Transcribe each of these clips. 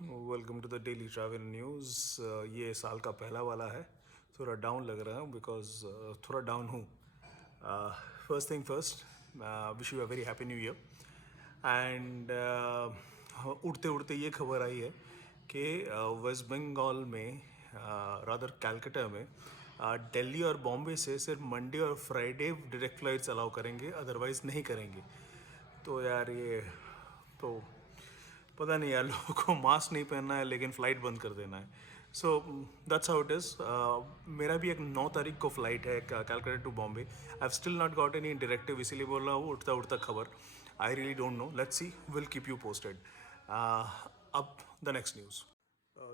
Welcome to the daily travel news. ये साल का पहला वाला है। थोड़ा डाउन लग रहा है बिकॉज थोड़ा डाउन हूँ। First thing first, wish you a very happy new year. And उड़ते उड़ते ये खबर आई है कि वेस्ट बंगाल में, रादर कैलकाटा में, दिल्ली और बॉम्बे से सिर्फ मंडे और फ्राइडे डायरेक्ट फ्लाइट्स अलाउ करेंगे, अदरवाइज़ नहीं करेंगे। तो यार ये तो पता नहीं यार, लोगों को मास्क नहीं पहनना है लेकिन फ़्लाइट बंद कर देना है। So that's how it is. मेरा भी एक 9 तारीख को फ़्लाइट है Calcutta to Bombay. I have still not got any directive, इसीलिए बोल रहा हूँ उठता उठता खबर। I really don't know, let's see, will keep you posted. अब द नेक्स्ट न्यूज़।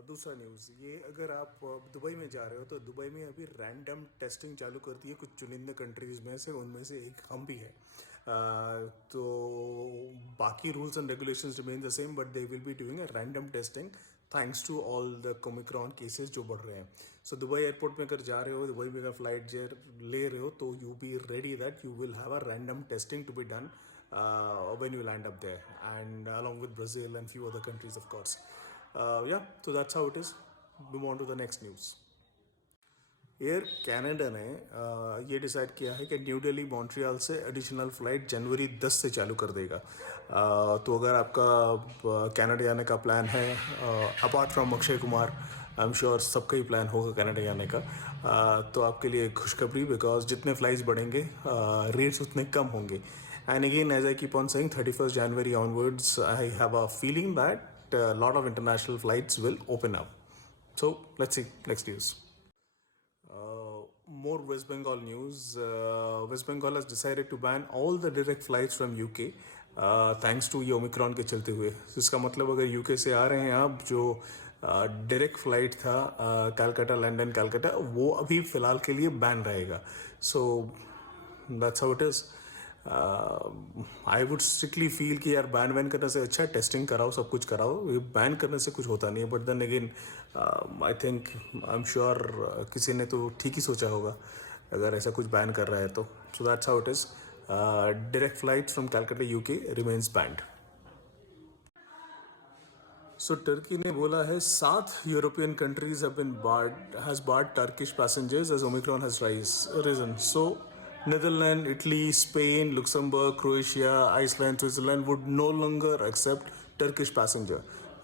दूसरा न्यूज़ ये, अगर आप दुबई में जा रहे हो तो दुबई में अभी रैंडम टेस्टिंग चालू कर दी है कुछ चुनिंदा कंट्रीज़ में से, उनमें से एक हम भी है। तो बाकी rules and regulations remain the same, but they will be doing a random testing thanks to all the Omicron cases जो बढ़ रहे हैं। सो दुबई एयरपोर्ट में अगर जा रहे हो, दुबई में अगर फ्लाइट ले रहे हो, तो you be ready that you will have a random testing to be done when you land up there, and along with Brazil and few other countries, of course. Yeah, so that's how it is. Move on to the next news. Air Canada ने ये decide किया है कि new Delhi Montreal से additional flight जनवरी 10 से चालू कर देगा। तो अगर आपका कनाडा जाने का प्लान है, apart from Akshay Kumar, I am sure सबका ही प्लान होगा कनाडा जाने का, तो आपके लिए खुशखबरी, बिकॉज जितने फ़्लाइट्स बढ़ेंगे रेट्स उतने कम होंगे। And again, as I keep on saying, 31 January onwards I have a feeling that lot of international flights will open up. So let's see, next news. More West Bengal news. West Bengal has decided to ban all the direct flights from UK, thanks to ये Omicron के चलते हुए। इसका मतलब अगर UK से आ रहे हैं आप, जो डायरेक्ट फ्लाइट था कलकत्ता लंदन कलकत्ता, वो अभी फ़िलहाल के लिए बैन रहेगा। सो that's how it is. I would strictly feel कि यार बैन वैन करने से अच्छा टेस्टिंग कराओ, सब कुछ कराओ, ये बैन करने से कुछ होता नहीं है। But then again, I think, I am sure किसी ने तो ठीक ही सोचा होगा अगर ऐसा कुछ बैन कर रहा है तो। So that's how it is. Direct flight from Calcutta UK remains banned. So Turkey ने बोला है 7 European countries has barred Turkish passengers as Omicron has risen. So Netherlands, Italy, Spain, Luxembourg, Croatia, Iceland, Switzerland would no longer accept Turkish passenger.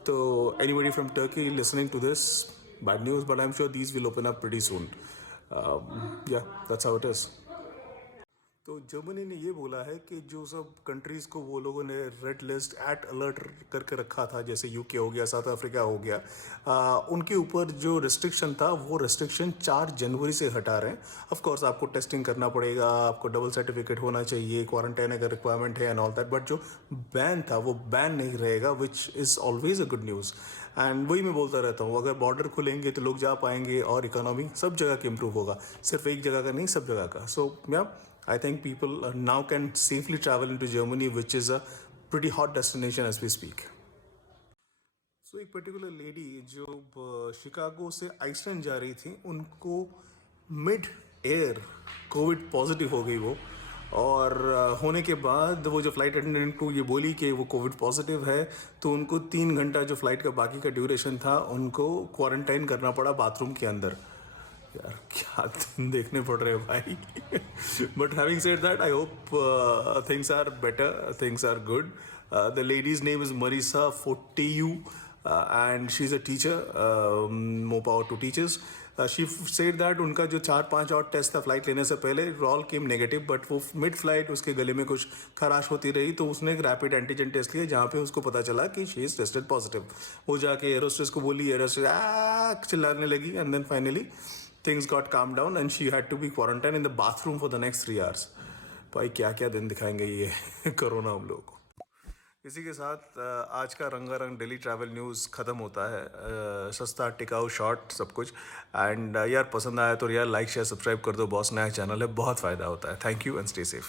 So anybody from Turkey listening to this, bad news, but I'm sure these will open up pretty soon. Yeah, that's how it is. तो Germany ने ये बोला है कि जो सब countries को वो लोगों ने रेड लिस्ट एट अलर्ट करके रखा था, जैसे यूके हो गया, साउथ अफ्रीका हो गया, उनके ऊपर जो रिस्ट्रिक्शन था वो रिस्ट्रिक्शन 4 जनवरी से हटा रहे हैं। ऑफ कोर्स आपको टेस्टिंग करना पड़ेगा, आपको डबल सर्टिफिकेट होना चाहिए, क्वारंटाइन का रिक्वायरमेंट है एंड ऑल दैट, बट जो बैन था वो बैन नहीं रहेगा, which is always a good news. And वही मैं बोलता रहता हूँ, अगर बॉर्डर खुलेंगे तो लोग जा पाएंगे और इकोनॉमी सब जगह की इम्प्रूव होगा, सिर्फ एक जगह का नहीं, सब जगह का। सो या I think people now can safely travel into Germany, which is a pretty hot destination as we speak. So एक पर्टिकुलर लेडी जो शिकागो से आइसलैंड जा रही थी, उनको मिड एयर कोविड पॉजिटिव हो गई वो, और होने के बाद वो जो फ्लाइट अटेंडेंट को ये बोली कि वो कोविड पॉजिटिव है, तो उनको 3 घंटा जो फ्लाइट का बाकी का ड्यूरेशन था उनको क्वारंटाइन करना पड़ा बाथरूम के अंदर। यार क्या दिन देखने पड़ रहे हैं भाई। But having said that, I hope things are better, things are good. The lady's name is Marisa Forteau and she is a teacher, more power to teachers. She said that उनका जो 4-5 और टेस्ट था flight लेने से पहले, all came negative, but वो mid flight उसके गले में कुछ खराश होती रही, तो उसने एक रैपिड एंटीजन टेस्ट लिया जहाँ पे उसको पता चला कि शी इज़ टेस्टेड पॉजिटिव। वो जाके एरोस्टेस को बोली, एरोस्टेस चिल्लाने लगी, and then finally things got calmed down and she had to be quarantined in the bathroom for the next 3 hours. भाई क्या क्या दिन दिखाएंगे ये कोरोना हम लोगों को। इसी के साथ आज का रंगारंग डेली ट्रैवल न्यूज़ ख़त्म होता है। सस्ता, टिकाऊ, शॉर्ट, सब कुछ। एंड यार पसंद आया तो यार लाइक शेयर सब्सक्राइब कर दो, बॉस नया चैनल है, बहुत फ़ायदा होता है। Thank you and stay safe.